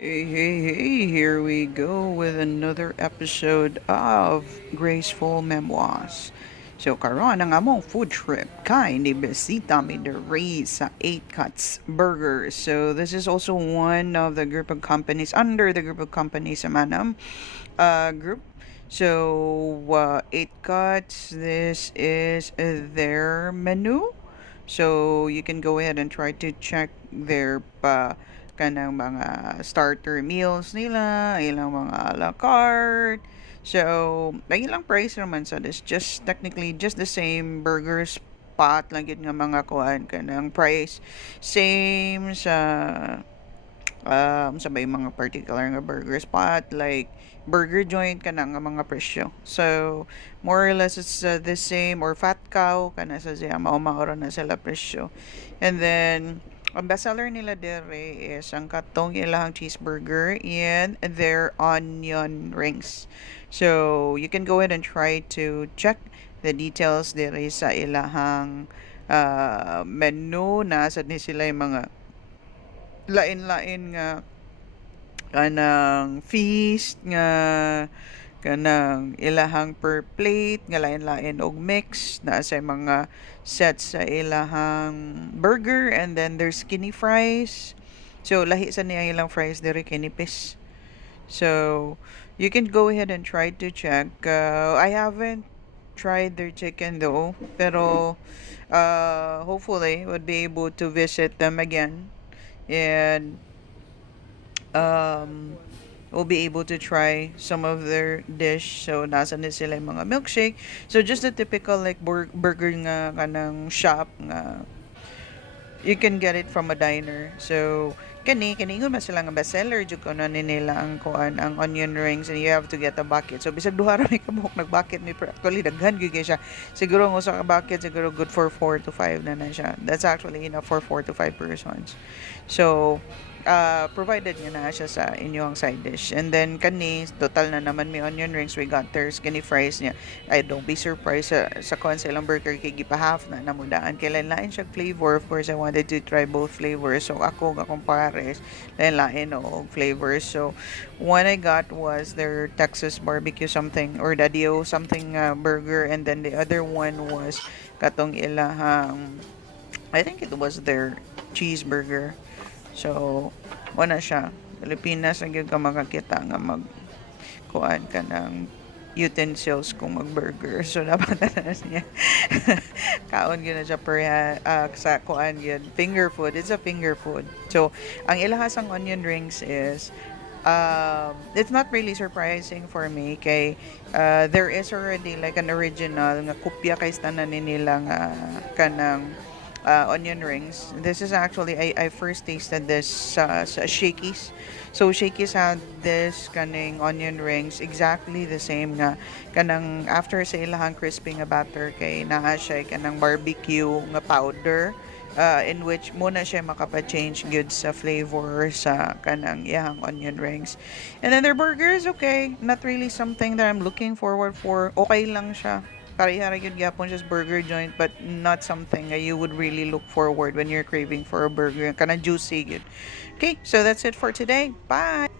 Hey, here we go with another episode of Graceful Memoirs. So, karon ang among food trip kay ni Besita mi diri sa 8 Cuts Burgers. So, this is also one of the group of companies under the group of companies sa Manam group. So, 8 Cuts, this is their menu. So, you can go ahead and try to check their kanang mga starter meals nila, ilang mga a la carte. So, ang ilang price naman sa this just technically just the same burger spot lang gid nga mga kuan kanang price same sa may mga particular nga burger spot like burger joint kana nga mga presyo. So, more or less it's the same or fat cow kana sa siya mao na sila presyo. And then ang bestseller nila dire is ang katong ilang cheeseburger and their onion rings. So, you can go ahead and try to check the details dire sa ilahang menu na sa ni sila yung mga lain-lain nga kanang feast nga kanang ilahang per plate nga lain-lain og mix na sa mga sets sa ilahang burger and then there's skinny fries. So lahi sa niya ilang fries diri kinipis. So you can go ahead and try to check. I haven't tried their chicken though, pero hopefully would be able to visit them again and um, will be able to try some of their dish. So, nasa na sila yung mga milkshake. So, just the typical like burger nga kanang shop nga you can get it from a diner. So, kani man sila nga bestseller jud ko na ni nila ang kuan ang onion rings and you have to get a bucket. So bisag duha ra may kabuhok nag-bucket ni pero actually daghan gyud kay siya. Siguro ang usa ka bucket siguro good for 4 to 5 na siya. That's actually enough for 4 to 5 persons. So, provided nga na siya sa inyong side dish. And then kani total na naman may onion rings, we got their skinny fries niya. I don't be surprised sa kuan sa ilang burger kay gipa-half na namudaan kay lain siya flavor. Of course, I wanted to try both flavors. So ako ga compares lain og flavors. So one I got was their Texas barbecue something or Daddio something burger, and then the other one was katong ilahang I think it was their cheeseburger. So, wala siya. Pilipinas ang ka makakita nga mag kuan ka ng utensils kung mag-burger. So, dapat na niya. Kaon yun na siya per sa kuan yun. Finger food. It's a finger food. So, ang ilahasang onion rings is it's not really surprising for me kay there is already like an original nga kopya kay tanan nila nga kanang onion rings. This is actually I first tasted this sa Shakey's. So Shakey's had this kaning onion rings exactly the same nga kanang after sa ilahang crispy nga batter kay naa siya kanang barbecue nga powder in which muna siya makapa-change good sa flavor sa kanang iyang onion rings. And then their burger is okay. Not really something that I'm looking forward for. Okay lang siya. Pareha ra gyud gyapon just burger joint but not something that you would really look forward when you're craving for a burger. Kana juicy good. Okay, so that's it for today. Bye.